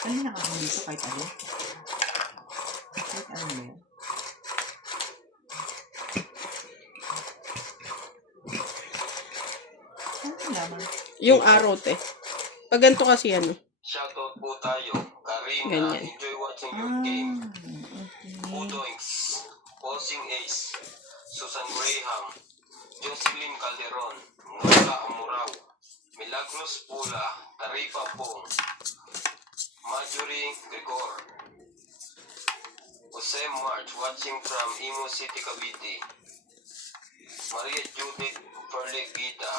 Ano nakakabili dito kahit ano? Kahit ano ba yan? Ano lamang? Yung arrow, te. Pag ganito kasi ano. Shoutout po tayo. Karina, Ganyan. enjoy watching your game. Okay. Udoings, Posing Ace, Susan Graham, Jocelyn Calderon, Monica Amurao, Milagros Pula, Tarifa Pong, Marjorie Gregor, Jose March watching from Imo City, Cavite, Maria Judith Perlegita,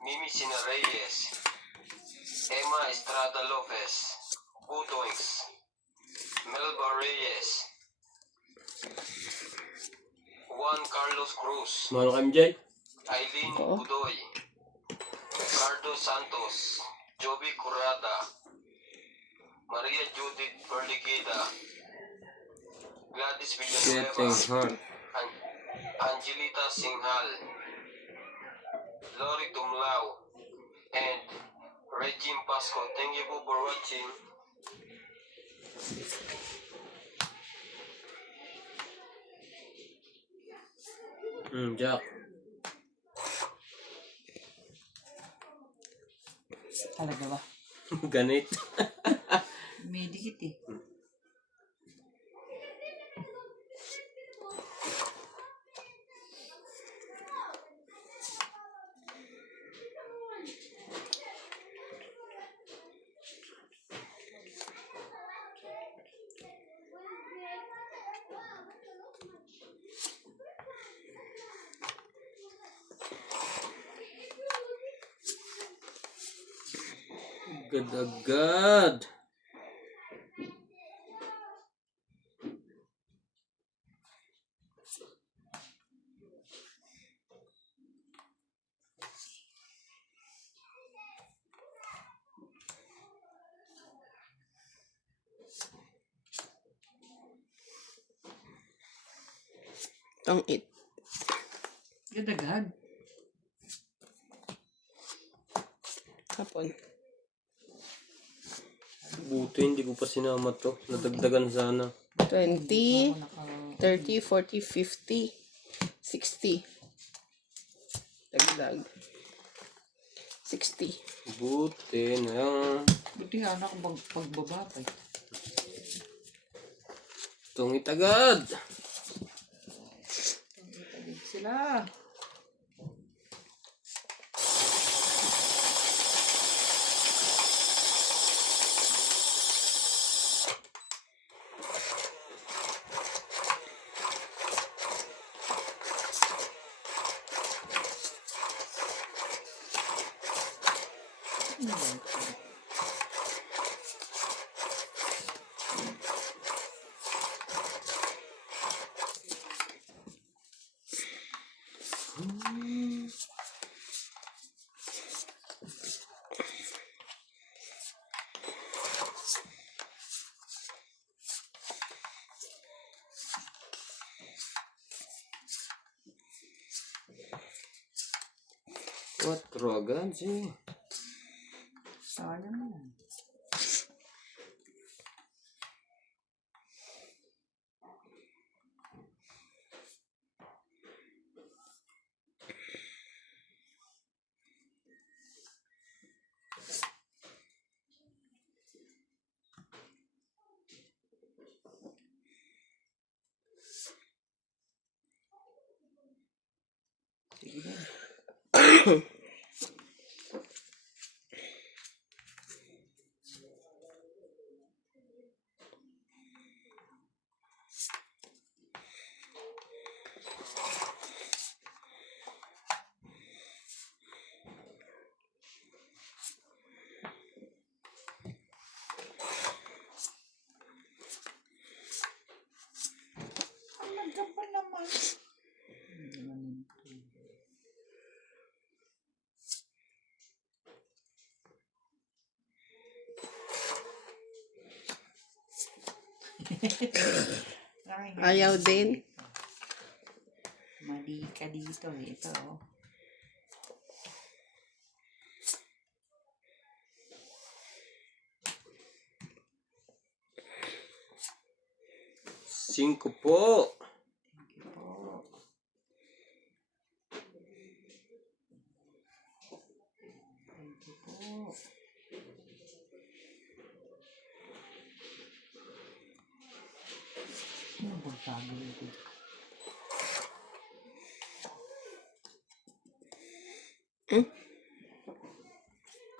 Mimi Sina Reyes, Emma Estrada Lopez, Udoings, Melba Reyes, Juan Carlos Cruz, Mahal ka, MJ? Aileen Oo. Budoy, Ricardo Santos, Joby Curada, Maria Judith Perligida, Gladys Villanueva, Getting hot. Angelita Singhal, Lori Tumlao, and Regine Pasco. Thank you po for watching. Jack. Talaga ba? Ganit. May dikit eh. Good agad. Tong it. Gadaghan. Hapon. Buti hindi ko pa sinama to. Nadagdagan sana. 20, 30, 40, 50, 60. Dagdag. 60. Buti na yan. Buti nga anak pagbaba pa eh. Tungit agad. Talig sila. Ano ba ito? Quattro agad, si. Sayang yan. Sige na. Talaga ba naman? Hindi naman ito. Ay, Ayaw mali din. dito. Mali ka dito eh. Ito oh. 5 po. Ano bang sabi nito?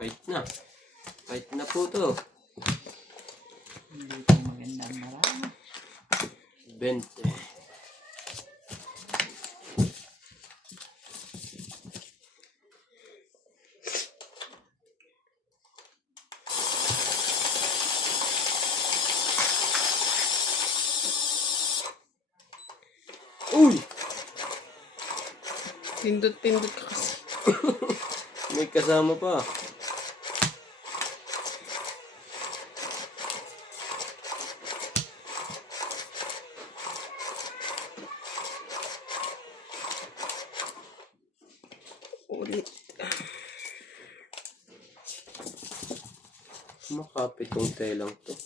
Fight na. Fight na po to. Hindi ito magandang marami. 20. Uy! Pindot-pindot ka kasi. May kasama pa. Ulit. Makapit tong telang to.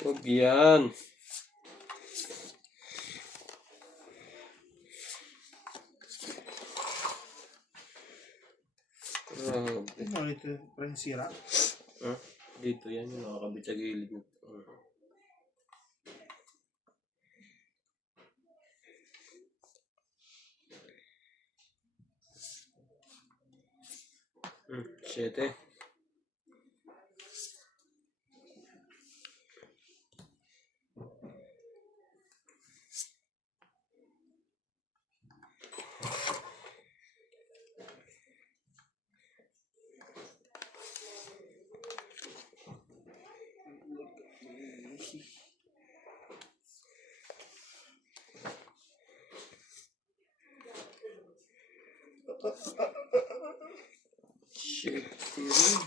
Huwag yan. Grabe. Ano ito? Parang sira. Ah, dito yan yung nakakabit sa gilid nito. Siyete. Siyete rin.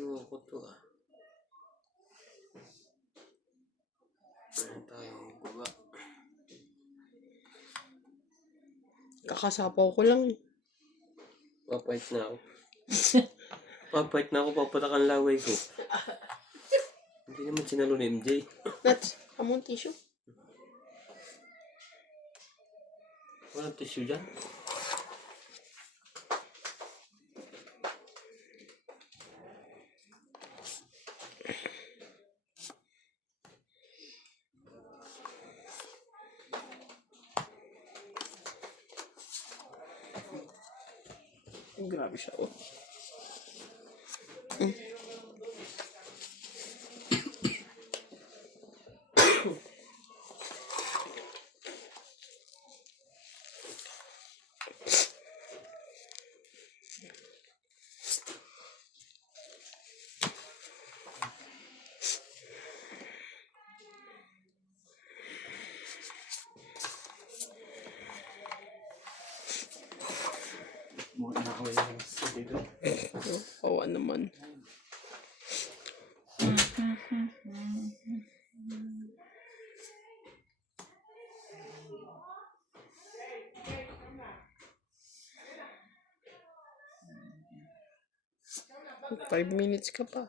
Loko to ah. Meron tayong baba. Kakasapaw ko lang eh. Papait na ako. Papait na ako, papatakan laway ko. Hindi naman sinalo ni MJ. Nuts, among tissue. Walang tissue dyan. Grabe siya oh. Mga anak ko yung sa dito. Kawa naman. Five minutes ka pa.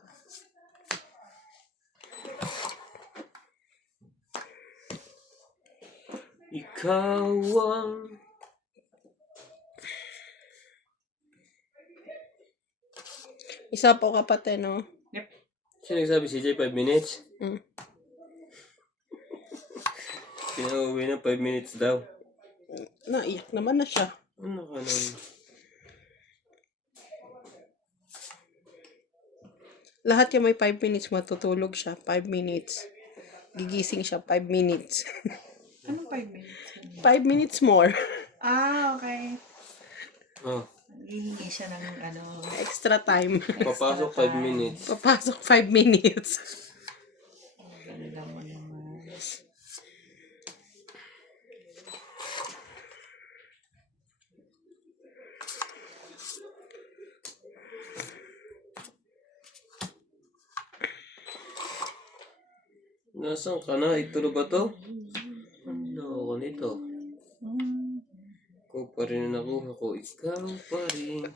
Ikaw ang... Isa po kapatid, no? Sino nagsabi si Jay 5 minutes? Mm. Pinauwi na 5 minutes daw. Naiyak naman na siya. Ano ka naman? Lahat yung may 5 minutes, matutulog siya. 5 minutes. Gigising siya, 5 minutes. Anong 5 minutes? 5 minutes more. Ah, okay. Oh, Hihingi siya ng ano. Extra time. papasok 5 minutes. Papasok 5 minutes. Ganda mo naman. Nasaan ka na? Ito na ba to? Ano ako nito? Ako pa rin ang nakuha ko. Ikaw pa rin.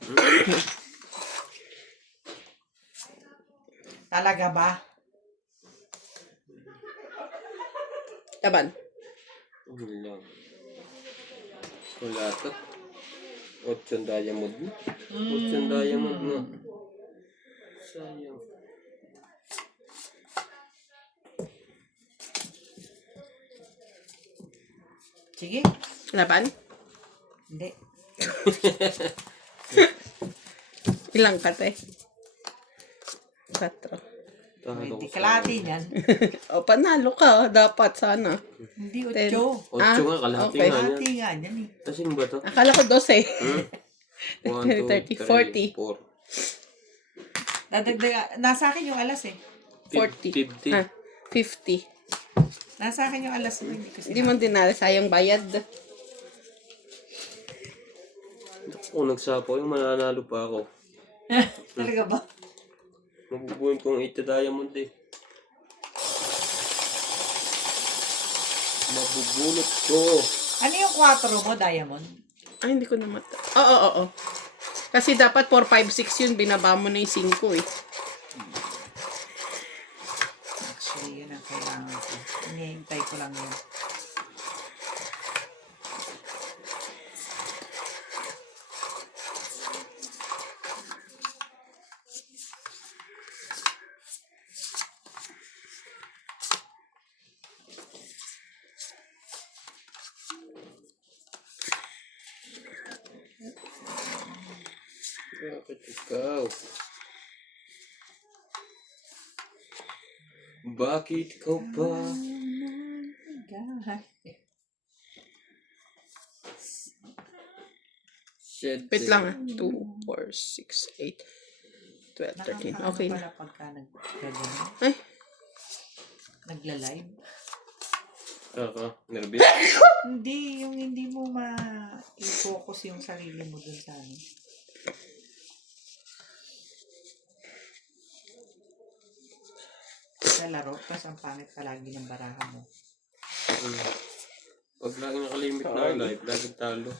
Talaga ba? Laban. Wala. Wala to. 8 diamond na. 8 diamond na. Sayang. Sige. Laban? Hindi. Ilang ka, te? 4. Talo Hindi ko kalahati niyan. O, panalo ka. Dapat sana. Hindi, 10. 8. 8 nga, kalahati okay. nga yan. Kalahati nga niyan eh. Kasing ba to? Akala ko 12. 1, 2, 30, 3, 4. Dadagdag, nasa akin yung alas eh. 40. 50. Ah, 50. Nasa akin yung alas mo, hindi ko Hindi mo dinala. Sayang bayad. Kung nagsapaw yung mananalo pa ako. Talaga ba? Mabubuhin kong 8 diamond eh. Mabubulot ko. Ano yung 4 mo, Diamond? Ay, hindi ko na mata. Oo. Kasi dapat 4, 5, 6 yun. Binaba mo na yung 5 eh. Actually, yun ang kailangan ko. Hinihintay ko lang yun. Bakit ikaw? Bakit ikaw pa? Shit. Wait lang ah. 2, 4, 6, 8, 12, 13. Okay na. Pala pagka nag-gagano. Ay, Nagla-live. Nervous? Hindi, yung hindi mo ma-focus yung sarili mo dun sa ano. Sa laro, tapos ang pangit palagi ng baraha mo. Pag lagi nakalimit na live, lagi talo.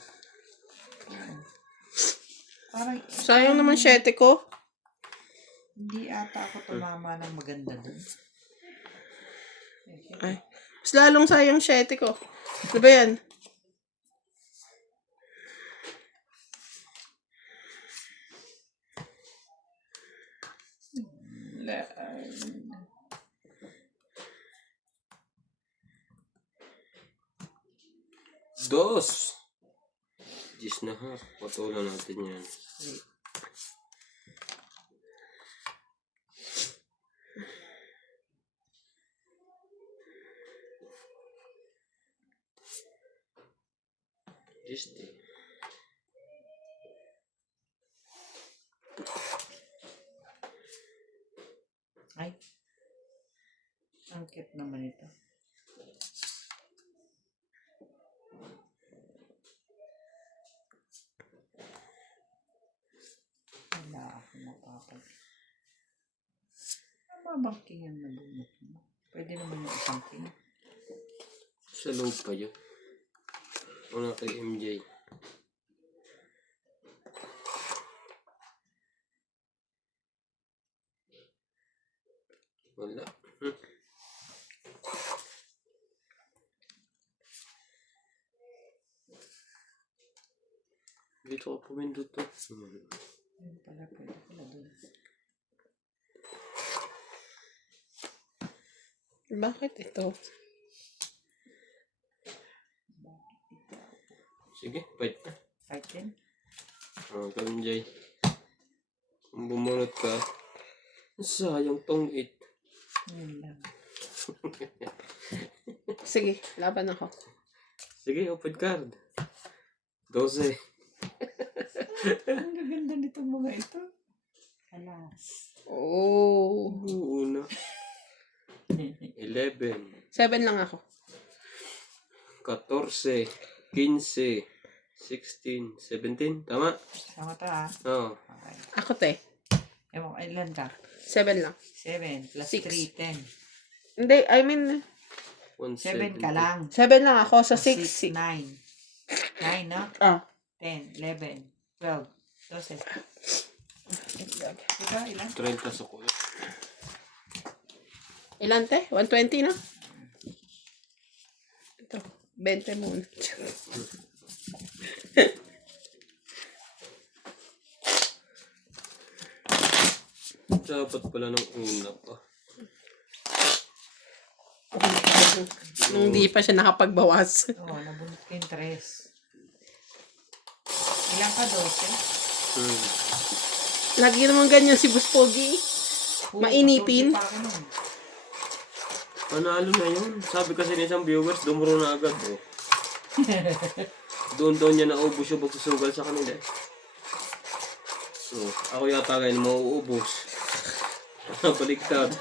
Parang, sayang naman 7 ko. hindi ata ako tumama ng maganda dun. Ay, mas lalong sayang 7 ko. Ano ba yan? Dos! Gis na ha. Patulan natin yan. Gis di. Ay. Ang cute naman ito. Wala ako mapapag. Ano bang king ang nabunot mo? Pwede naman yung isang king. Sa loob pa yun. Una kay MJ. Wala. Dito ka pumindot to. Yun pala, pwede pala dun. Bakit ito? Sige, fight na. Fight din? Kay MJ. Kung bumunot ka, sayang tong 8. Yun lang. Sige, laban ako. Sige, open card. 12. Ang gaganda nitong mga ito. Alas. Oh. Una. 11. 7 lang ako. 14. 15. 16. 17. Tama? Sama to ha. Oo. Okay. Ako, te. Ewan ko, ilan ka? 7 lang. 7 plus Six. 3, 10. Hindi, I mean, 7 ka lang. 7 lang ako sa 6, 6. 9. 9, no? Ah. 10, 11, 12, 12. Ikaw, ilan? 30 sa kuya. Ilan, te? 120 na? Ito, 20 muna. Dapat pala nung una pa. Nung di pa siya nakapagbawas. Oo, nabunot ko yung 3. Ilan ka, 12? Lagi naman ganyan si Boss Pogi. Mainitin. 14 pa ako nun. Panalo na yun. Sabi kasi ng isang viewers, dumuro na agad. Oh. Doon niya naubos yung pagsusugal sa kanila. So, ako yata ngayon mauubos. Baligtad.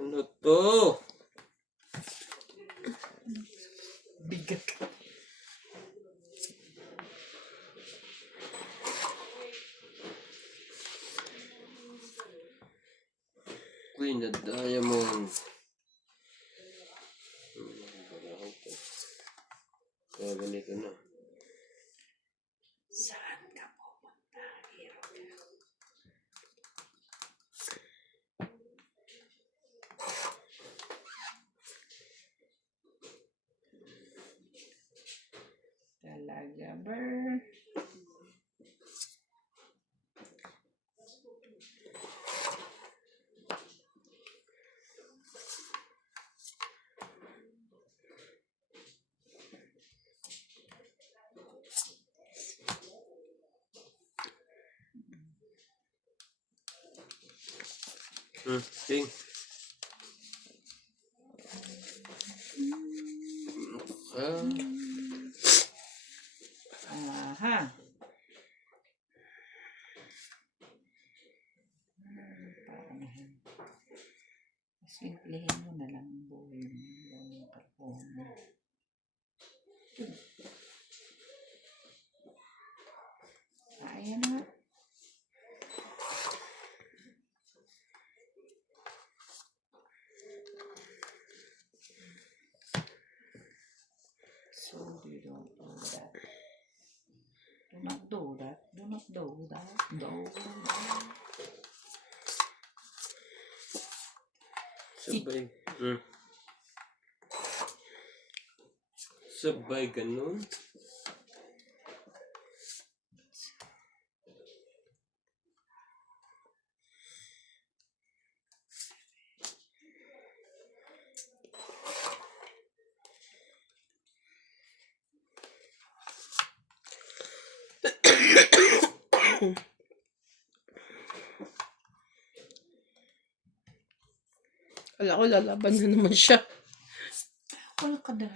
Ano to? Bigat ka. Queen of Diamond. Kaya ganito na. Saan ka pupunta, hero ka? Talaga ba? King. Aha. Paanahin. Simplihin mo na lang ang buhay mo. Yung kalpohan mo. Ayan na. So you don't do that. Do not do that. Do not do that. Do that. Sabay. Sabay ganun. Wala ko, lalaban na naman siya. Wala ka na.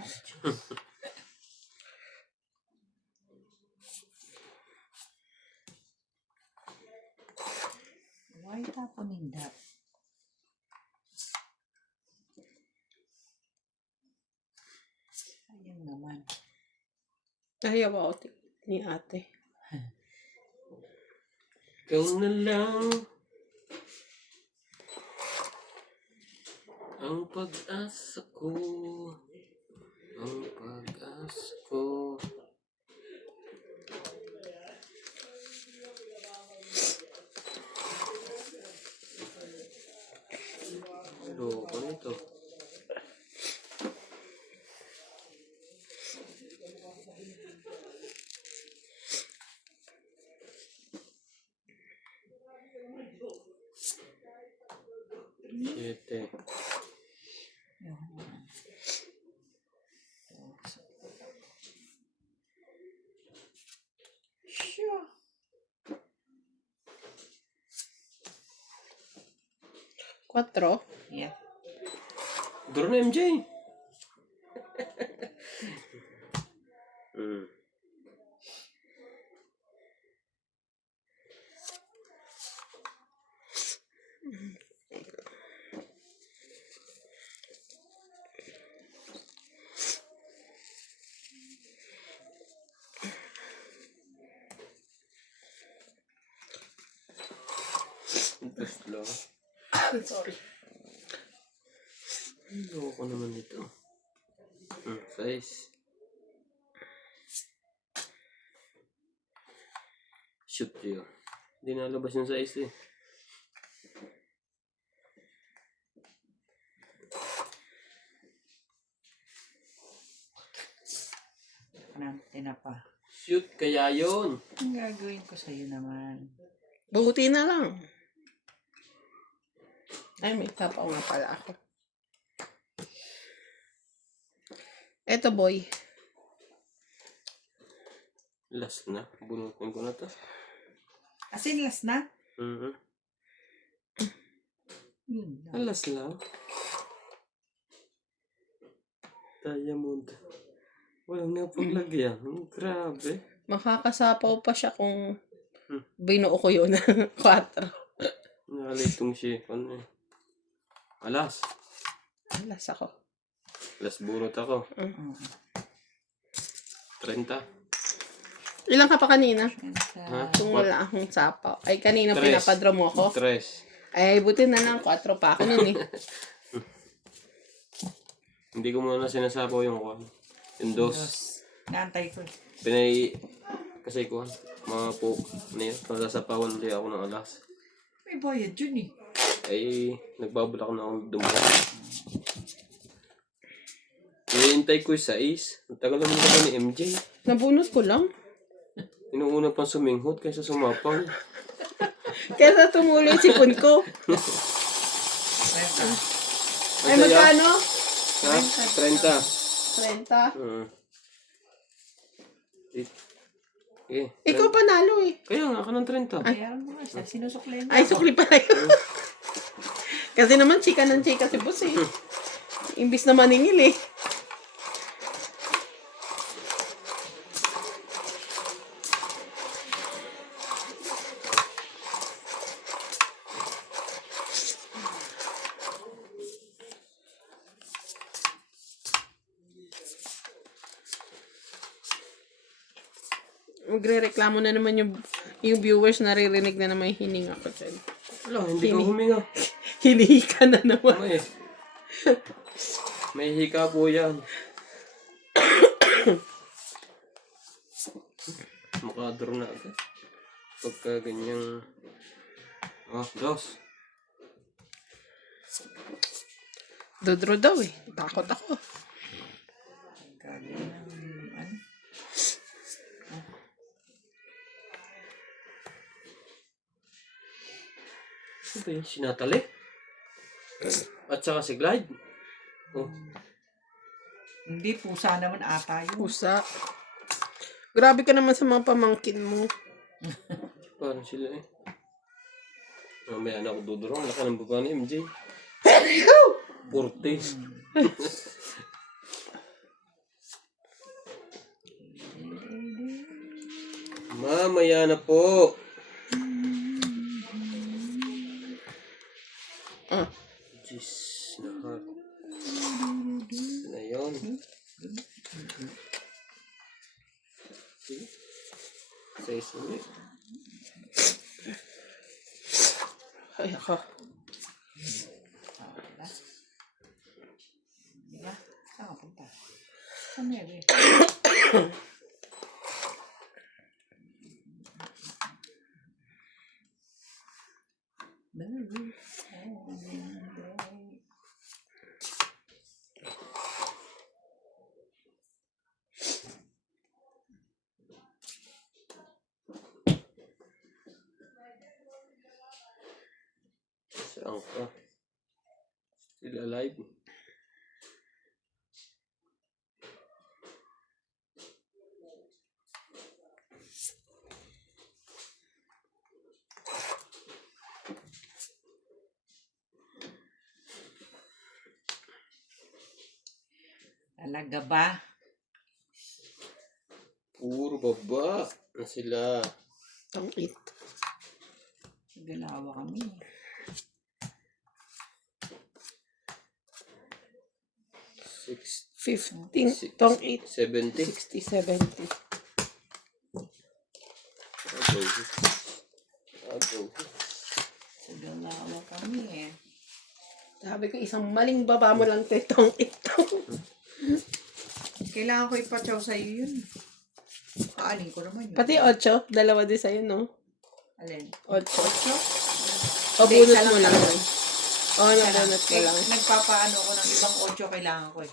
Why happening that? Ayun naman. Nahiyaw ako ni ate. Ikaw na lang ang pag-asa ko. Ang pag-asa ko. Loko nito. Siete. 4. Yeah. Draw na MJ. Mm. Best lang. Sorry. Ayoko naman ito. Size. Shoot yun. Hindi nalabas yung size eh. Anong tinapa? Shoot, kaya yun. Ang gagawin ko sa'yo naman. Buti na lang. Ay, may tapaw nga pala ako. Eto, boy. Last na. Bunutin ko na to. Asin last na? Yun na. Last lang. Diamond. Walang napaglagyan. Grabe. Makakasapaw pa siya kung binuo ko yun. 4. Nakalitong siya. Ano eh. Alas. Alas ako. Last burot ako. 30. Ilang ka pa kanina? Ha? Kung wala akong sapaw. Ay, kanina Tres. pinapadra mo ako. 3. Ay, buti na lang. 4 pa ako nun eh. Hindi ko muna sinasabaw yung kwan. Yung dos. Naantay ko. Kasi kwan. Mga po. Ano yun? Masasapawan ulit ako ng alas. May bayad yun eh. Ay, nagbabulak na akong dumbo. Hinihintay ko yung sais. Ang tagal naman naman ni MJ. Nabunot ko lang. Inuuna pang suminghot kaysa sumapaw. Kaya tumuloy yung sipon ko. Ay, magkano? Ha? 30. 30. Eh, Ikaw panalo eh. kaya nga, ka ng 30. Bayaran mo nga siya. Sinusuklay mo. Ay, sukli pala yun. Kasi naman, chika ng chika si boss eh. Imbis na maningil eh. Magre-reklamo na naman yung viewers, naririnig na naman yung hininga ko dyan. Wala, hindi ka huminga. Hinihika na naman. May hika po yan. Makadro na agad. Pagka ganyang... dos. Dodro daw eh. Takot ako. Gagawin ng ano? Ano ba yun? Sinatali? At saka si Glide? Oh. Hindi, pusa naman ata yun. Pusa. Grabe ka naman sa mga pamangkin mo. Parang sila eh. Mamaya na ako dudurong. Laka ng baba ni MJ. Portes. Mamaya na po. Jeez. Na yun. Size ulit. Ay, ako. Wala. Diba? Saan ka punta? Saan na yun? Saan ka? Still alive. Talaga ba? Puro baba na sila. Tong it. Galawa kami. Six, 15. Tong it. 70. 60, 70. Abo. Sa galawa kami eh. Sabi ko, isang maling baba mo lang tong ito. Kailangan ko ipatsaw sa'yo yun. Kaaling ko naman yun. Pati 8, dalawa din sa'yo, no? Alin? 8. Ocho? O, Hindi, bunot isa mo lang lang. talaga. Oo, nabunot ko lang. Nagpapaano ko ng ibang 8 kailangan ko eh.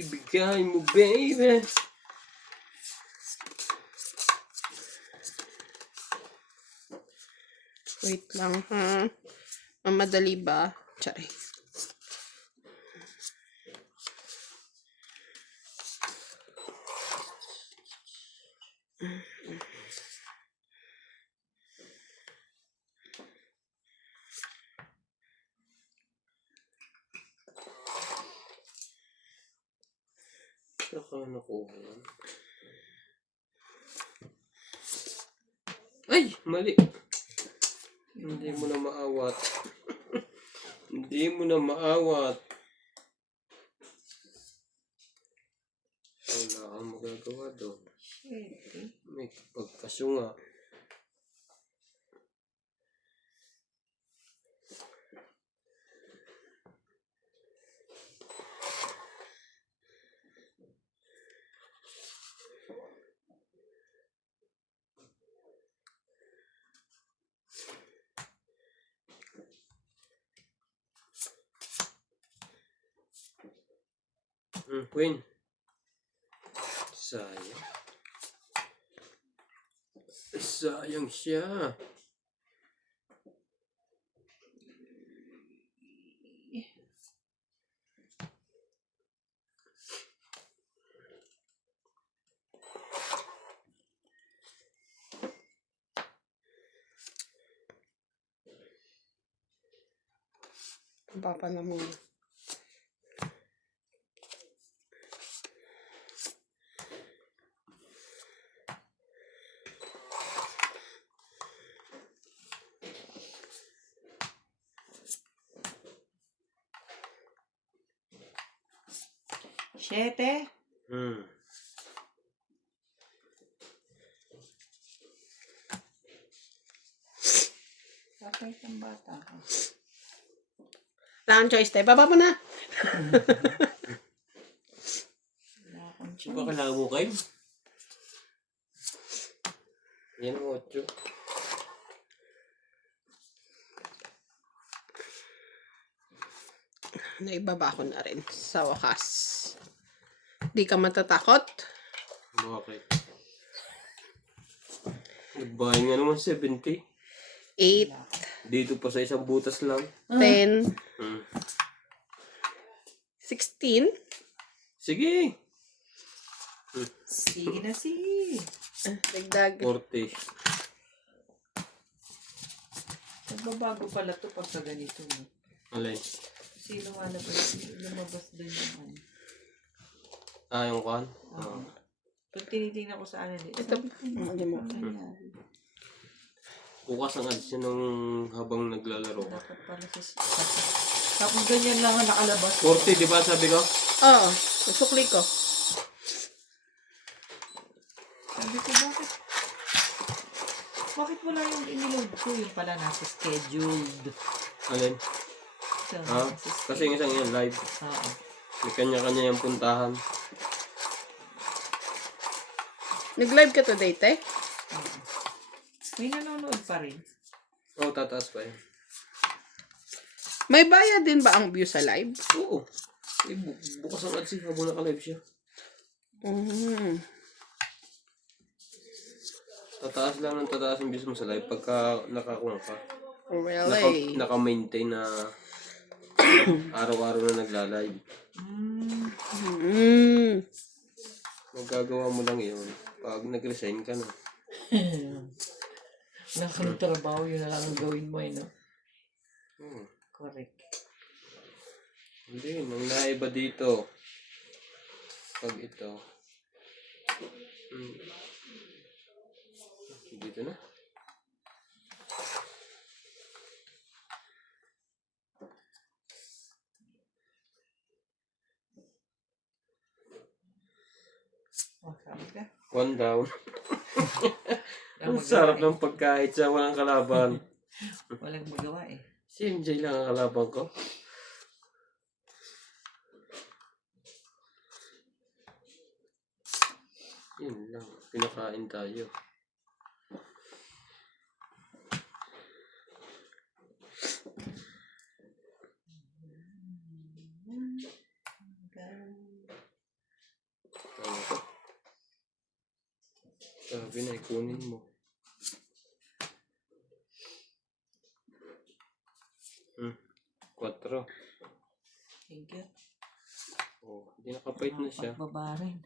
Ibigay mo, baby. Wait lang, ha? Mamadali ba? Tsari. Saka nakuha. Ay! Mali! Hindi mo na maawat. Hindi mo na maawat. Wala kang magagawa doon. Shit. May pagkasyo nga. Queen. Sayang. Sayang siya. Ang papa na muna. Siyete? Bakit ang bata ka? Wala kang choice, te. Baba mo na. Wala akong Di ba choice. kailangan mo kayo? Yan ang 8. Naibaba ko na rin sa wakas. Di ka matatakot? Bakit? Nagbahay nga naman 70. 8, Dito pa sa isang butas lang. 10, Hmm. 16. Sige! Sige na sige. Dagdag. 40. Nagbabago pala to pagka ganito. No? Alay. Kasi lumabas doon yung ano. Ah, yung kan? Oo. Pag tinitingnan ko sa ano dito. Ito. Mali mo. Bukas ang ads yun nung habang naglalaro ka. Dapat pala tapos ganyan lang ang nakalabas. 40, di ba sabi ko? Oo. Sukli ko. Sabi ko, bakit wala yung iniload ko? Yung pala nasa scheduled. Alin? So, Ha? Kasi yung isang yan, live. Oo. May kanya-kanya yung puntahan. Nag-live ka today, te? May nanonood pa rin. Oo, tataas pa yun. May bayad din ba ang view sa live? Oo. Eh, bukas ang ads habang naka-live siya. Mm. Tataas lang ng tataas ang views mo sa live pagka nakakuha ka. Really? Naka-maintain na araw-araw na nagla-live. Magagawa mo lang yun pag nag-resign ka na. Nakatrabaho, yun na lang ang gawin mo, no? Correct. Hindi, nang naiba dito. Pag ito. Dito na. Sabi ka? One down. Walang Ang sarap magawa ng pagkahit sa walang kalaban. Walang magawa eh. Si MJ lang ang kalaban ko. Yun lang. Pinakain tayo. Tama ko. Sabi na, ikunin mo. Quattro. Thank you. Oh, hindi nakapait na siya. Pagbabarin.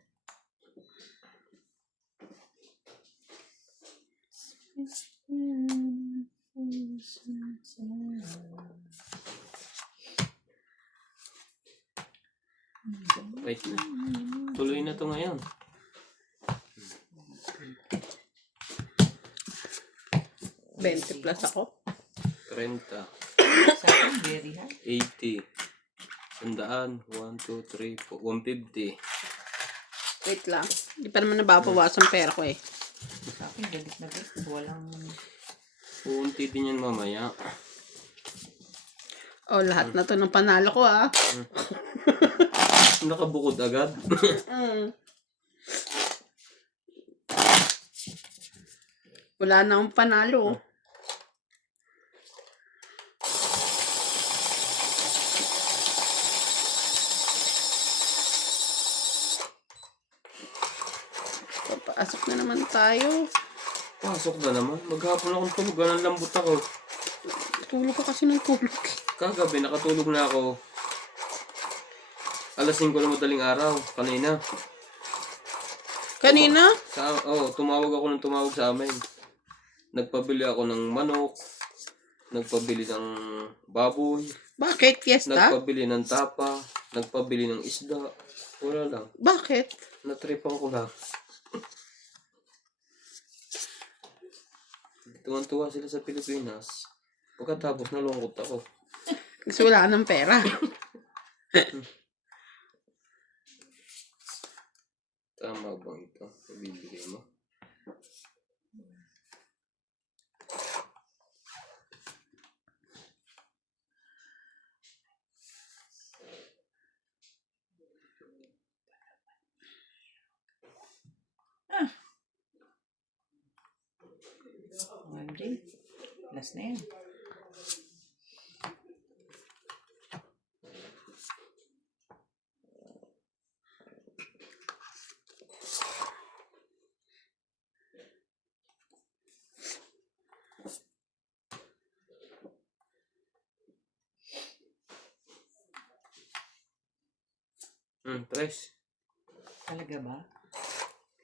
Wait na. Tuloy na to ngayon. $20 plus ako. 30. Sa akin, very high. 80. 100. 1, 2, 3, 4. 150. Wait lang. Hindi pa naman nababawasan pera ko eh. Sa akin, galit na galit. Walang... Uunti din yan mamaya. Oh, lahat na to ng panalo ko ah. Nakabukod agad. Wala na akong panalo. Papasok na naman tayo. Pasok na naman. Maghapon akong tulog. Ganang lambot ako. Tulog ka kasi ng tulog. Kagabi, nakatulog na ako. Alas 5 na madaling araw. Kanina. Kanina? Tumawag ako ng tumawag sa amin. Nagpabili ako ng manok. Nagpabili ng baboy. Bakit? Fiesta? Nagpabili ng tapa. Nagpabili ng isda. Wala lang. Bakit? Natripan ko lang. Tuwan-tuwa sila sa Pilipinas. Pagkatapos nalungkot ako. Kasi wala ka ng pera. Tama bang ito? Ibibigay mo? OMG. Last na yan. Tres. Talaga ba?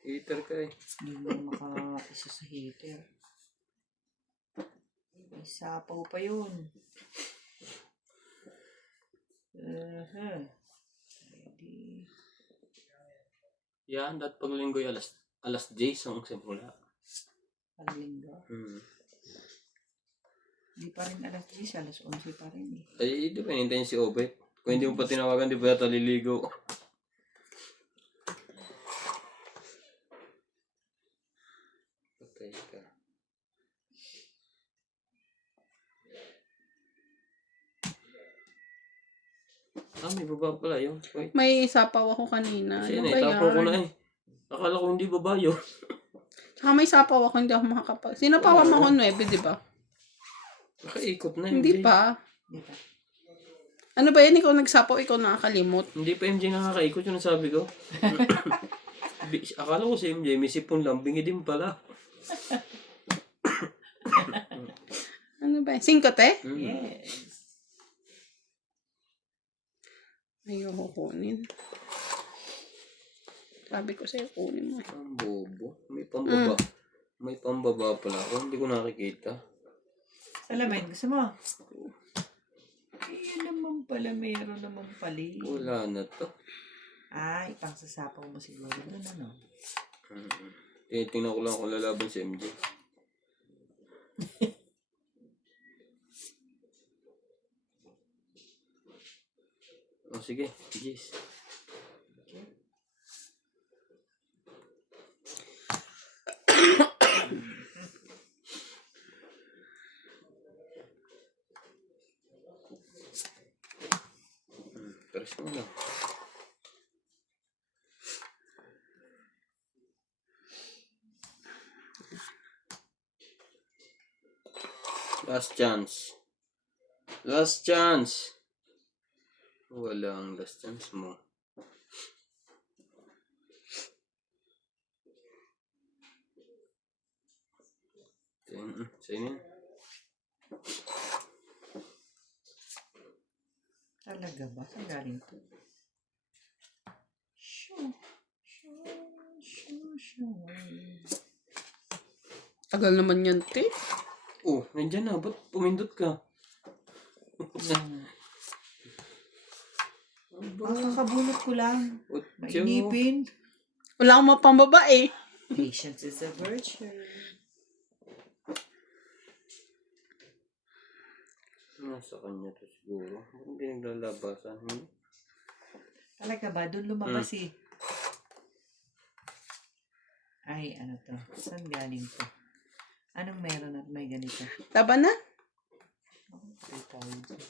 Heater ka eh. Hindi mo maka-isa sa heater. May sapaw pa yun. Ready. Yan, dat pag linggo'y alas 10 ang simula. Paglinggo. Di pa rin alas 10, alas 11 pa rin eh. Ay, di ba hintayin si Obet? Kung hindi mo pa tinawagan, di ba yata liligo? Patay ka. May baba pala yun. Wait. May sapaw ako kanina. Kasi Ano ba naitapo ko na yan? eh. Akala ko hindi baba yun. Tsaka may sapaw ako, hindi ako makakapag... Sinapawan mo ako 9, di ba? Nakaikot na. Hindi pa. Di ba? Ano ba yan? Ikaw nagsapaw, ikaw nakakalimot. Hindi pa MJ nakakaikot yun ang sabi ko. Akala ko si MJ, may sipon lang. Bingi din pala. Ano ba? 5, te? Yes. Ayoko kunin. Sabi ko sa'yo, kunin mo. Ang bobo. May pambaba. May pambaba pala ako. Hindi ko nakikita. Salamin, gusto mo? Yun naman pala, meron naman pala. Wala na to. Ay, pangsasapaw mo siguro doon, ano? Tinitingnan ko lang kung lalaban si MJ. Oh, sige. Jeez. Press mo lang. Last chance. Last chance. Wala ang last chance mo. Sa'yo na yan. Talaga ba? Saan galing to? Sure. Tagal naman yan, te. Oh, nandyan na. Ba't pumindot ka? Kakabunot ko lang. Otyo. Mainipin. Wala akong mapambaba eh. Patience is a virtue. Nasa kanya to siguro. Ba't hindi naglalabasan? Talaga ba? Doon lumabas eh. Ay, ano to? Saan galing to? Anong meron at may ganito? Laban na? Ay, tayo dyan.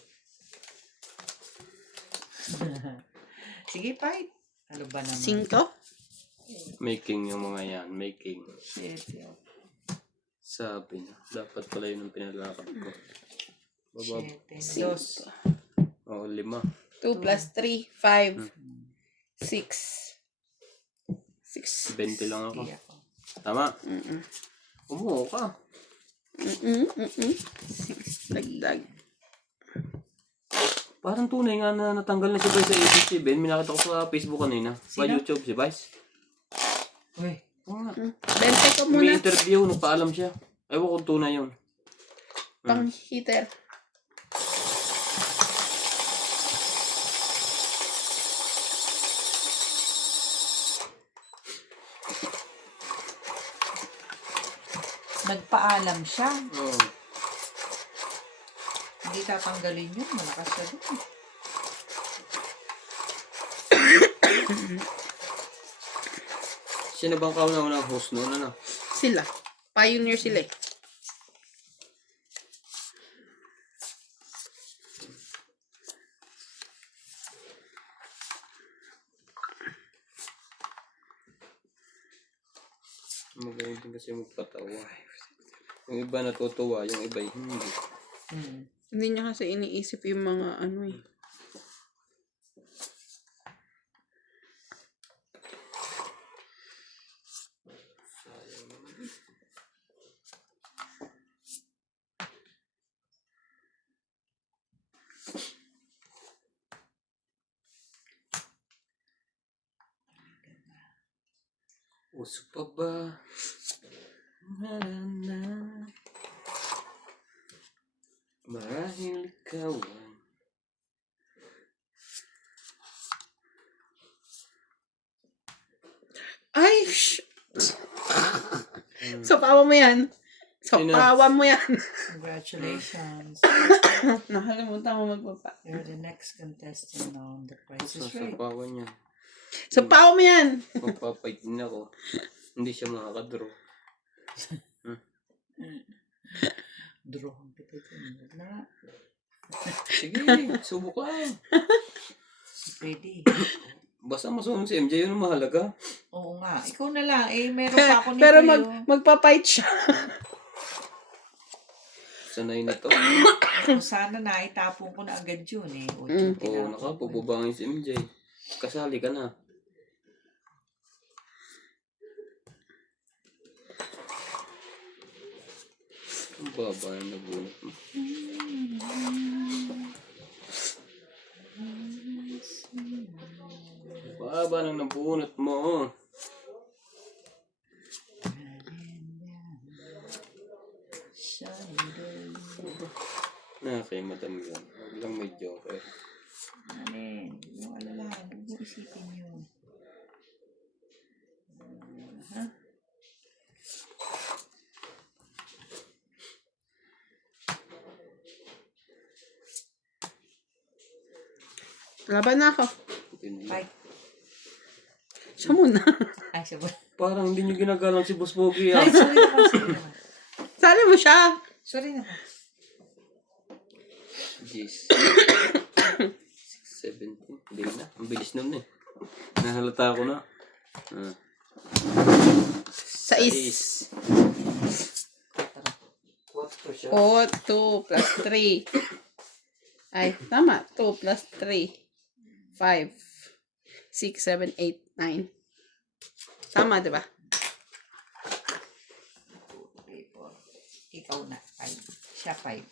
Sige, fight. Ano ba naman? 5? Making yung mga yan. Making. Shit, yeah. Sabi niya. Dapat pala yun ang pinalakad ko. Babab. Shit. Dos. Oo, 5. 2 plus 3, 5, 6. 6. 20 lang ako. Di ako. Tama. Umuho ka. 6 dagdag. Parang tunay nga na natanggal na si Vice sa ABS. Ben, minakita ko sa Facebook kanina. Sa Sino? YouTube si Vice. Uy. Oo nga. 20 ko May muna. interview, nagpaalam siya. Ewan kung tunay yun. Pang heater. Nagpaalam siya. Oo. Hindi tatanggalin yun. Malakas siya doon. Sino bang kauna-unang host noon? Ano? Sila. Pioneer sila eh. Magaling din kasi magpatawa. Yung iba natutuwa, yung iba hindi. Hindi niya kasi iniisip yung mga ano eh. Uso pa ba? Na. Marahil ikawan. Ay! Sapawan mo yan. Sapawan mo yan. Congratulations. Nakalimutan mo magpapa. You're the next contestant on The Price is Right. Sasapawan niya. Sapawan mo yan. Magpapait din ako. Hindi siya makakadraw. Draw ang kita dyan. Wala. Sige, subok lang. Pwede. Basta masunod si MJ, yun ang mahalaga. Oo nga. Ikaw na lang. Eh, meron pa ako nito. Pero magpapait siya. Sanay na to. Kung sana naitapon ko na agad yun eh. O, Oo, nakapububangin si MJ. Kasali ka na. Baba na nabunot mo. Baba na nabunot mo. Kay madam yan. Huwag lang may joker. Alin, yung alalahan, huwag mo isipin yun. Ha? Laban na ako. Yun lang. Five. Siya muna. Ay, siya ba? Parang hindi nyo ginagalang si Boss Pogi ah. Ay, sorry naman, sorry naman. Sali mo siya. Sorry naman. Jeez. 17. Hindi na. Ang bilis nun eh. Nahalata ko na. Ah. 6. 4 siya. 4, 2 plus 3. Ay, tama. 2 plus 3. 5. 6, 7, 8, 9. Tama, di ba? 2, 3, 4. Ikaw na. 5. Siya 5.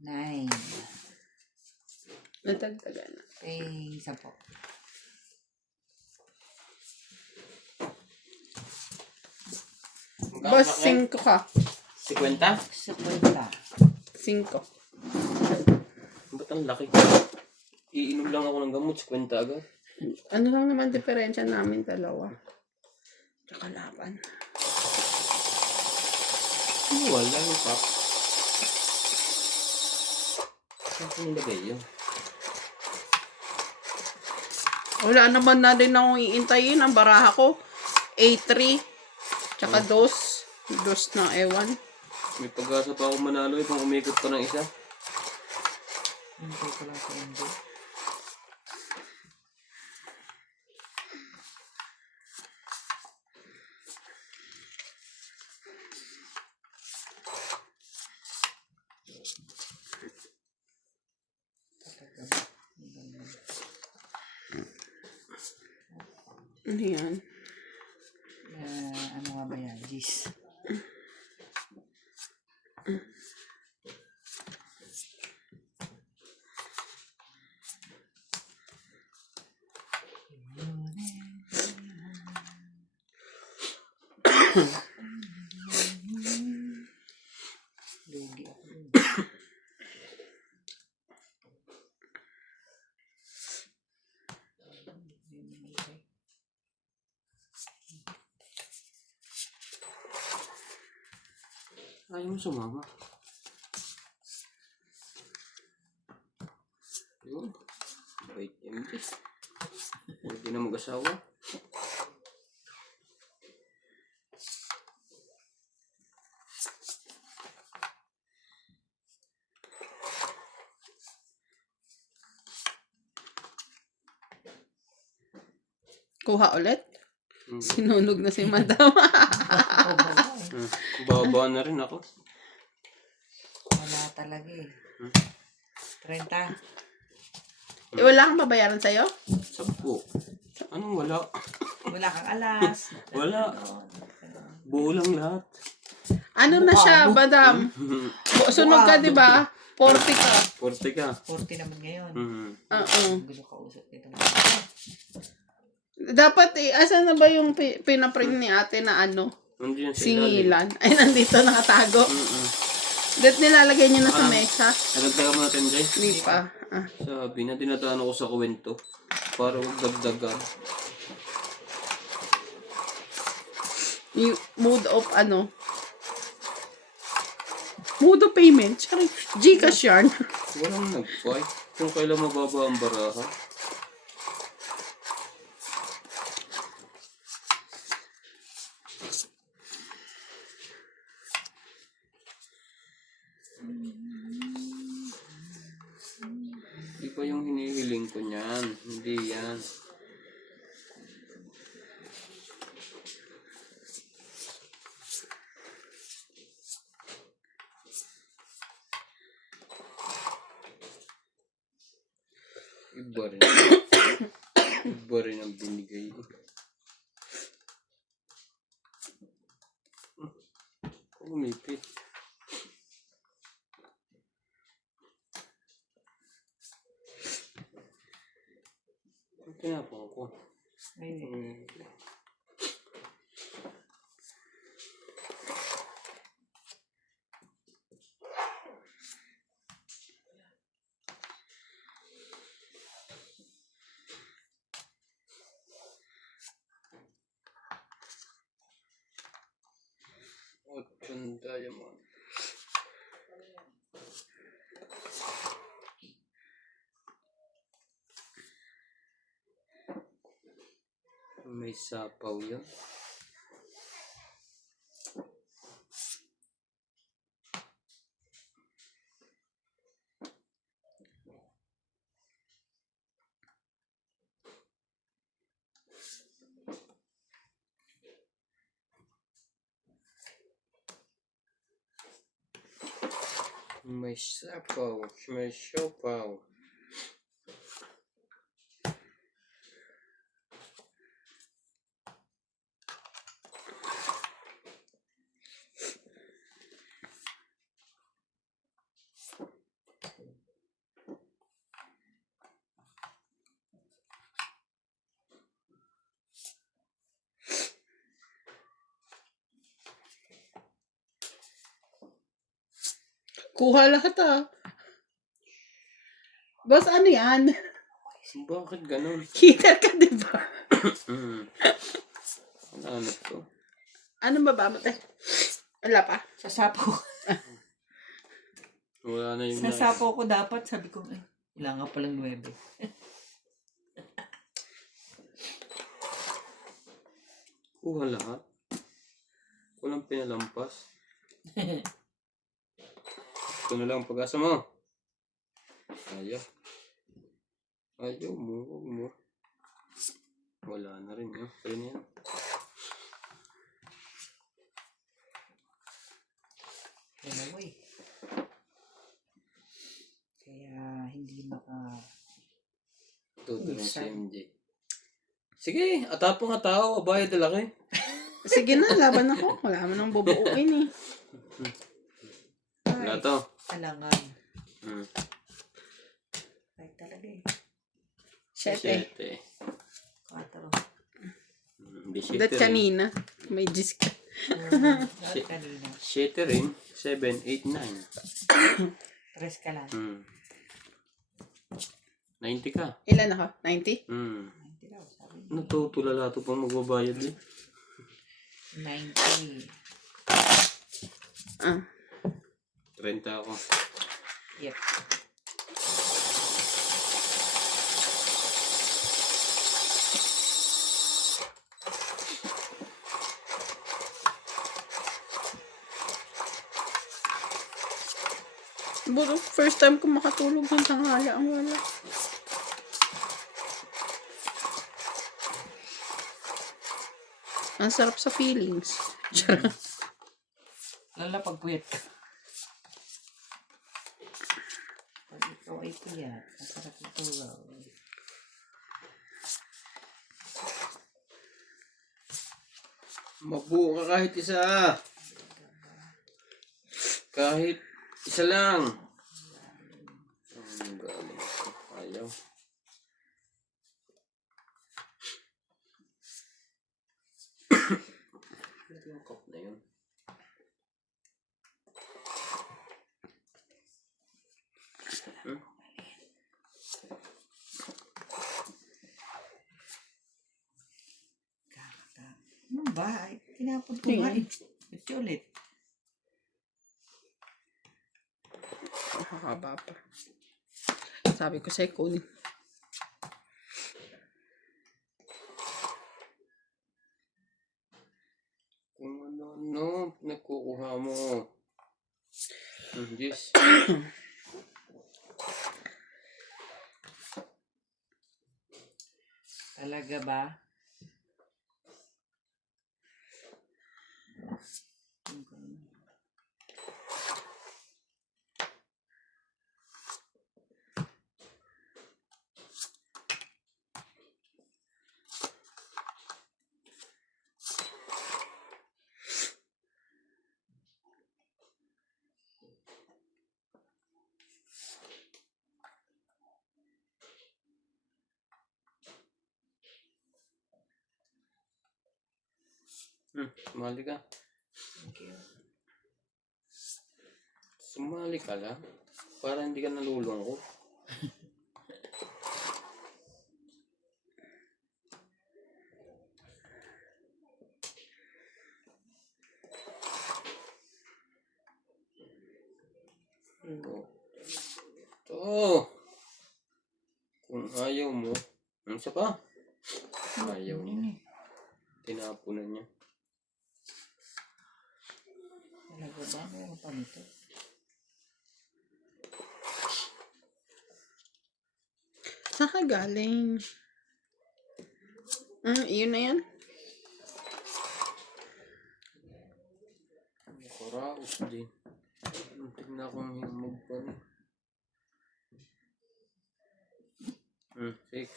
9. Natagtagan na. Eh, 10. Boss, 5 ka. 50? Sa kwenta. 5. Ba't ang laki? Iinom lang ako ng gamot. 50 agad. Ano lang naman diferensya namin dalawa? Tsaka laban. Wala yung pop. Saan ko nilagay yun? Wala naman na din akong iintayin. Ang baraha ko, A3. Tsaka 2. 2 na ewan. May pag-asa pa ako manalo eh kung umikot pa ng isa. Hindi ko lang sa hindi. Ano yan? Ano nga ba yan? Gis. Lugi ako dun. Ayaw mo sumama. Yun. Wait, MJ. Hindi na mag-asawa. Kuha ulit? Hmm. Sinunog na si madam. Baba na rin ako. Wala talaga eh. 30. Eh, wala kang babayaran sa'yo? 10. Anong wala? Wala kang alas. Wala. Buo lang lahat. Ano na siya, madam? Sunog ka, di ba? 40 ka. 40 ka. 40 naman ngayon. Oo. Gusto kausap nito. Dapat asan na ba yung pinaprint ni ate na ano? Nandiyan sa ilalim. Singilan. Ay, nandito nakatago. Dahil nilalagay niyo na sa mesa. Nagagdagan mo natin, Jay. Hindi pa. Ah. Sabi na, dinadaan ako sa kwento. Para huwag dagdagan. Yung mode of ano? Mode of payment. Sorry. Gcash yarn. Walang nag-fight. Kung kailan mababa ang baraha. Hindi pa yung hinihiling ko niyan. Hindi yan. Iba rin. Iba rin ang binigay. Umipit. Ang tinapong ko. Ay, Ocean Diamond. May sapaw yun. May sapaw. May siopaw. Kuha lahat ah. Boss, ano yan? Bakit ganun? Heater ka, di ba? Ano to? Anong baba mo, te? Wala pa. sasapo. Wala na yung Sasapo ko dapat. Sabi ko, ilangan pa lang 9. Kuha lahat. Walang pinalampas. Ito na lang ang pag-asa mo. Ayaw. Ayaw mo. Huwag mo. Wala na rin. Kaya na yan. Dalawa eh. Kaya hindi maka... Tuto ng si MJ. Sige, atapong tao. Abayad na laki. Sige na, laban ako. Wala mo nang bubuuin eh. Wala to. Alangan. Hmm. Ay talaga eh. 7. 4. Hindi Dat 7 rin. kanina. May gis ka. Lahat kanina. 7 rin. 7, 8, 9. 3 ka lang. 90 ka. Ilan ako? 90? Hindi daw, sabi niya. Natutulala to pang magbabayad eh. 90. Ah. 30 ako. Yep. Buro, first time ko makatulog ng tanghala. Ang wala. Ang sarap sa feelings. Charot. Lala pag puyat ka. Pag ikaw ay puyat, masarap ito raw. Mabuo ka kahit isa. Kahit isa lang. Ang galing ito. Ayaw. Ito yung cup na yun. Ano ba? Ay, tinapon ko nga eh. Ito ulit. Nakakaba pa. Sabi ko sa'yo, kunin. Kung ano, nagkukuha mo. Yes. Talaga ba? Sumali ka. Thank you. Sumali ka lang. Para hindi ka nalulungkot. Ito. Kung ayaw mo. Ang isa pa. Ayaw niya. Tinapunan niya. Talaga ba? Meron pa nito. Saan ka galing? Yun na yan. Karaos din. Tignan akong himog pa rin. 6.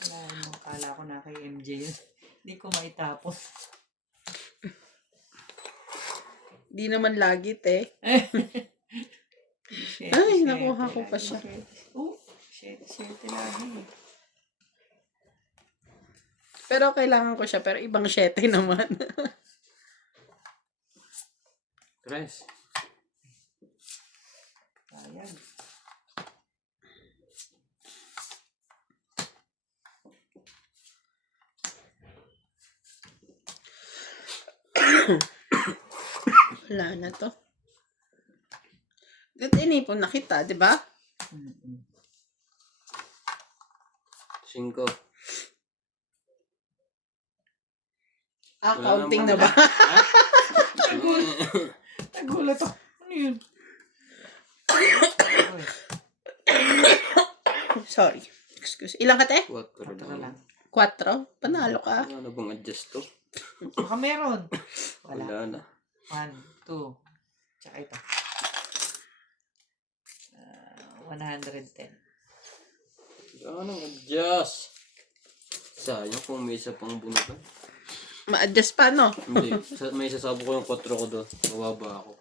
Wala mo. Kala ko na kay MJ yun. Hindi ko maitapon. Di naman lagi, te. Shit, Ay, shit, nakuha ko pa lagi, siya. shit. Oh, shit lagi. Pero kailangan ko siya, pero ibang 7 naman. 3. Sayang. Wala na to. Dito inipon na kita, di ba? 5. Counting na ba? Nagulat ako. Ano yun? Uy, Sorry. Excuse. Ilang ka, te? 4 patro lang. 4? Panalo ka. Ano bang adjust to? Baka meron. Wala Wala. na. 1, 2. Tsaka ito. 110. Ano adjust? Sayang kung may isa pang bunutan. Ma-adjust pa, no? Hindi. May sasabo ko yung 4 ko doon. Mababa ako.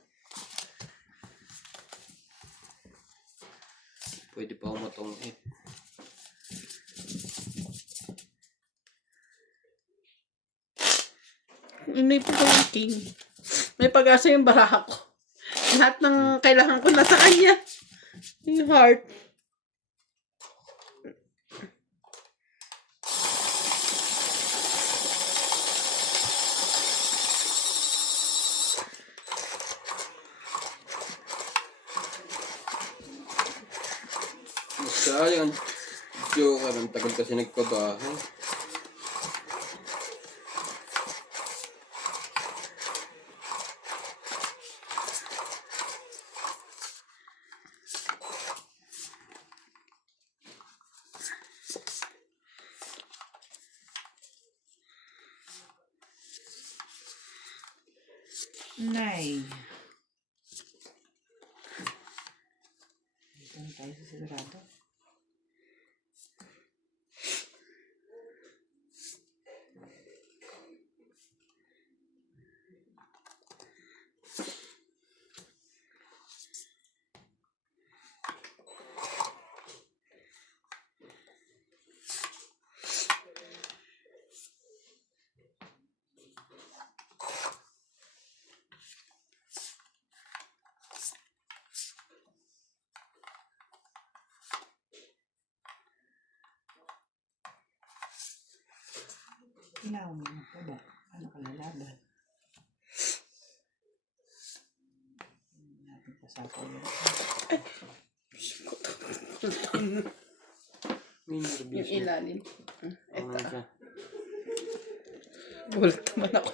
Pwede pa ako matong 8. Inipon ko yung king. May pag-asa yung baraha ko. Lahat ng kailangan ko nasa kanya. Yung heart. Sayang. Joker. Ang tagal kasi nagpabahay. Nay. Dito na tayo sa sigurado. Kailangan mo na pa ba? Ano ka lalaban? Natin pasapaw yun. May Yung nervous na. ilalim. Ano siya? Gulat naman ako.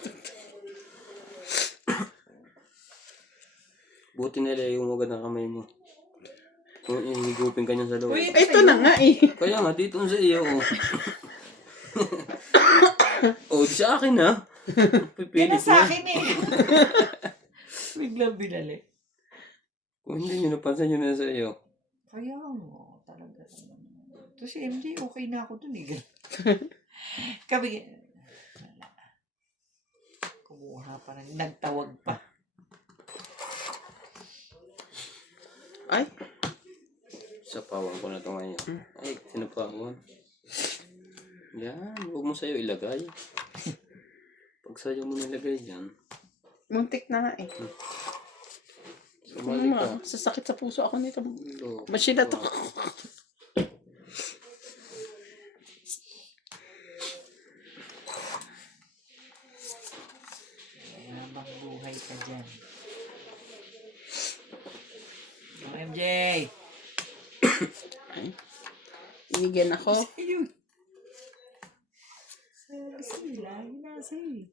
Buti nila yung magad ng kamay mo. Kung ihigupin ka niyan sa loob. Uy, Ito na nga eh. Kaya nga, dito sa iyo. Oh, di sa akin ha. Yan Pipilit na sa na. akin eh. Biglang binali. Kung hindi nyo napansin yun na sa iyo. Kaya mo, talaga. Ito si MJ, okay na ako dun eh. Kami, wala. Kumuha pa rin. Nagtawag pa. Ay, Sapawan ko na ito ngayon. Ay, sinapawan. Yan, huwag mo sa'yo ilagay. Pag sa'yo mo nilagay yan, Muntik na nga eh. sumali ka. Sasakit sa puso ako nito. Ito. Machine na to. Habang buhay ka dyan. Yung MJ! Ay. Binigyan ako. Ayun! Sabi sila, nasa eh.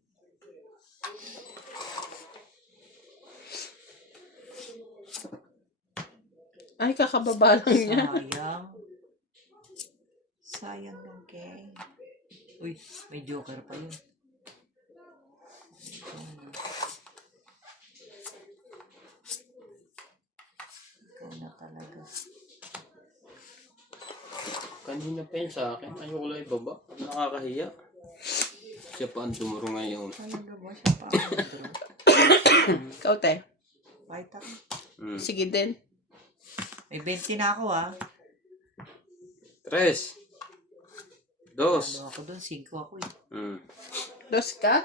Ay, kakababa lang niya. Sayang. Sayang ng Kay. Uy, may joker pa yun. Ikaw na talaga. Kanina pa yun sa akin. Ayoko lang ibaba. Nakakahiya. Siya pa ang dumuro ngayon. Talaga ba siya pa ang draw? Ikaw, te. Fight ako. Sige din. May 20 na ako ah. 3. 2. Ano ako doon? 5 ako eh. Dos ka?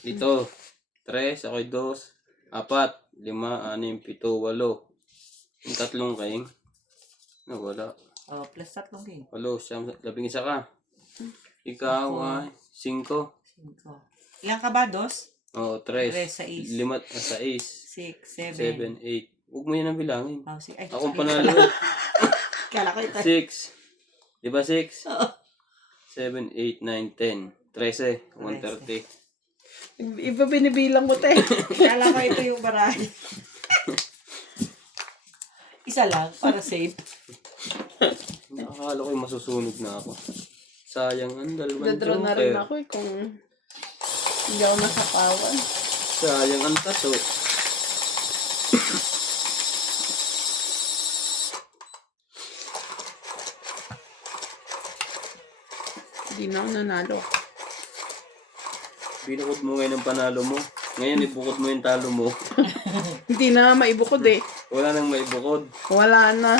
Dito. 3. Ako'y 2. 4. 5. 6. 7. 8. Yung tatlong kaing. Wala. Oh, plus 3 game. 8. 11 ka. Ikaw ay 5. 5. Ilan ka ba? 2? Oh, 3. 3, 6. 6. 6, 7. 8. Huwag mo yan ang bilangin. Oh, ay, Akong sorry. panalo. Kala ko ito. 6. Di ba 6? Oo. 7, 8, 9, 10. 13. 130. Iba binibilang mo, te. Kala ko ito yung barahe. Isa lang, para safe. Nakakala ko yung masusunog na ako. Sayang ang dalawang Dadraw na rin joker. ako eh kung hindi ako nakapawan. Sayang ang taso. Hindi na ako nanalo. Binukod mo ngayon ang panalo mo. Ngayon ibukod mo yung talo mo. Hindi na maibukod eh. Wala nang maibukod. Wala na.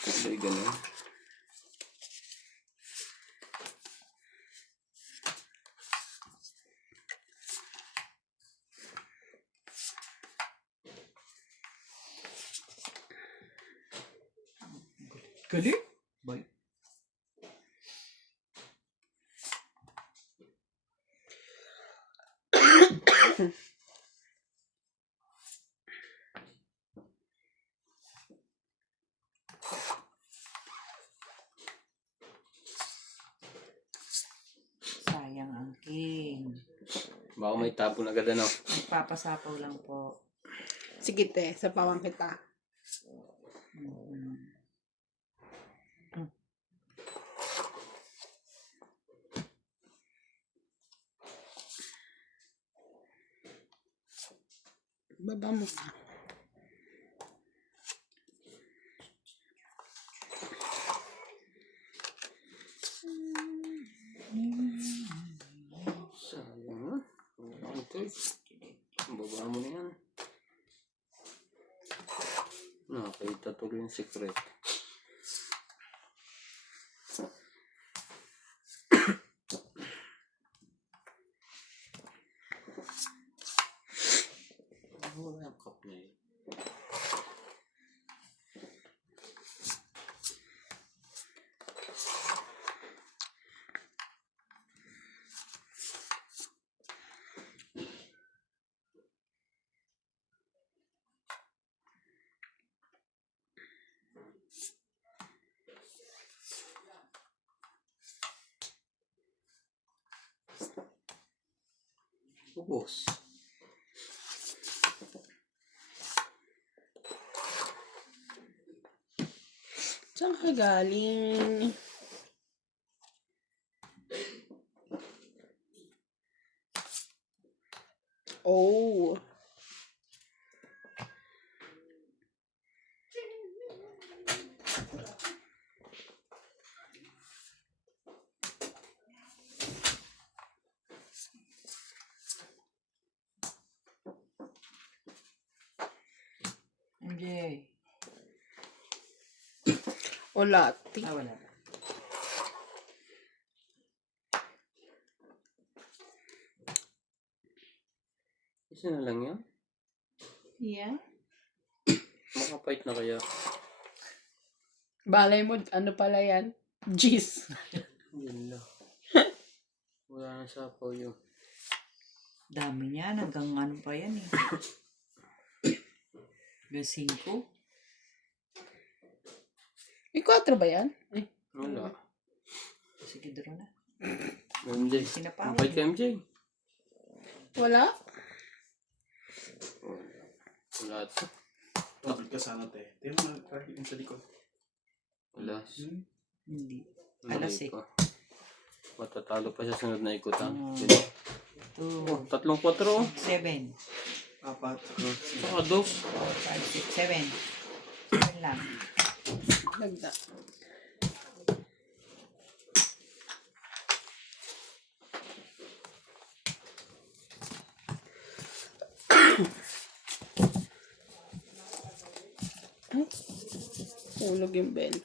Hindi ganun. Galing? Bye. Sayang ang king. Baka may tapon agad ano. Nagpapasapaw lang po. Sige te, sa pawang kita. Baba mo na. Sayang ha. Okay. Baba mo na yan. Nakita tuloy yung secret. Wala yung cup na yun. Ubos. Saan ka galing? Oh. MJ. Wala. Wala. Isa na lang yan. Yeah. Makapait na kaya. Balay mo, ano pala yan? Jeez. Yan lang. Wala na sapaw yun. Dami niyan. Hanggang ano pa yan eh. Hanggang 5. May 4 ba yan? Eh, Wala. Sige, draw na. MJ. Sinapawan. Makapait ka MJ. wala? Wala to. Tubig ka sana, te. Tingnan mo na yung sa likod. Wala. Hindi. Mali Alas eh. pa. Matatalo pa sa sunod na ikutan. Mm. 2, 3-4 oh. 7, Apat. Saka 2. 5, 6, 7. Yan lang. Lagda. Ay, hulog yung 20.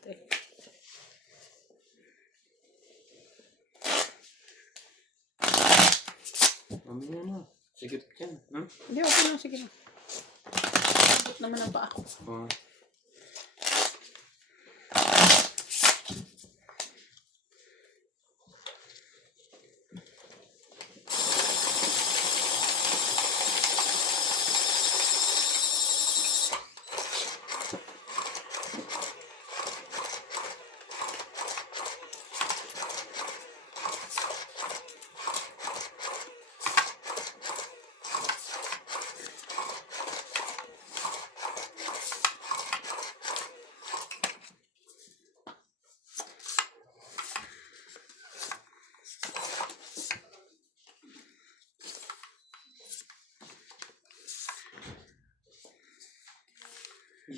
Mamaya na. Sige yan. Hmm? Hindi, okay lang. Sige lang. Abot naman ang paa. Oh.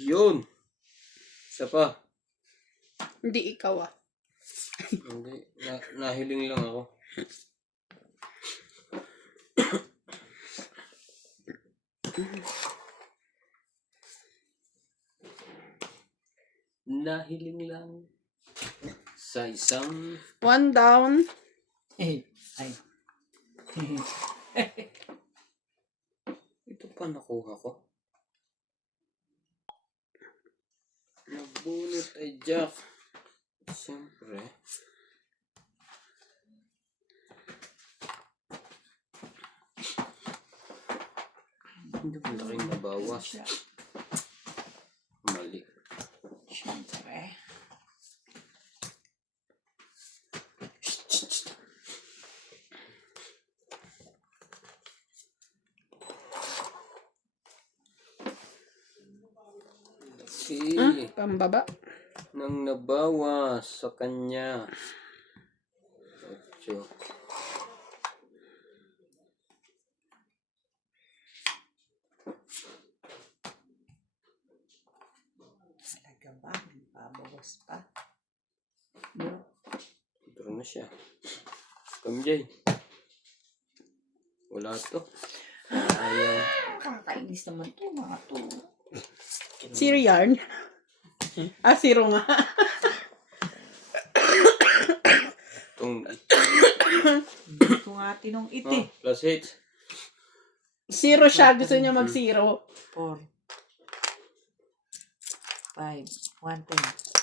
Yun. Isa pa. Hindi ikaw ah. Hindi. Nahiling lang ako. Nahiling lang. Sa isang... 1 down. Eh, ay. Ito pa nakuha ko. Nabunot ay Jack. Siyempre. Hindi ko laking nabawas. Mali. Siyempre. Si Pambaba. nang nabawas sa kanya. 8. Talaga ba? May pabawas pa. No? Draw na siya. Kamjay. Wala to. Ayaw. Kakainis naman to, mga to. Zero yarn. Zero nga. Itong Hindi ko nga tinong iti. plus 8. Zero siya. Gusto niya mag-zero. 4, 5, 1, 10.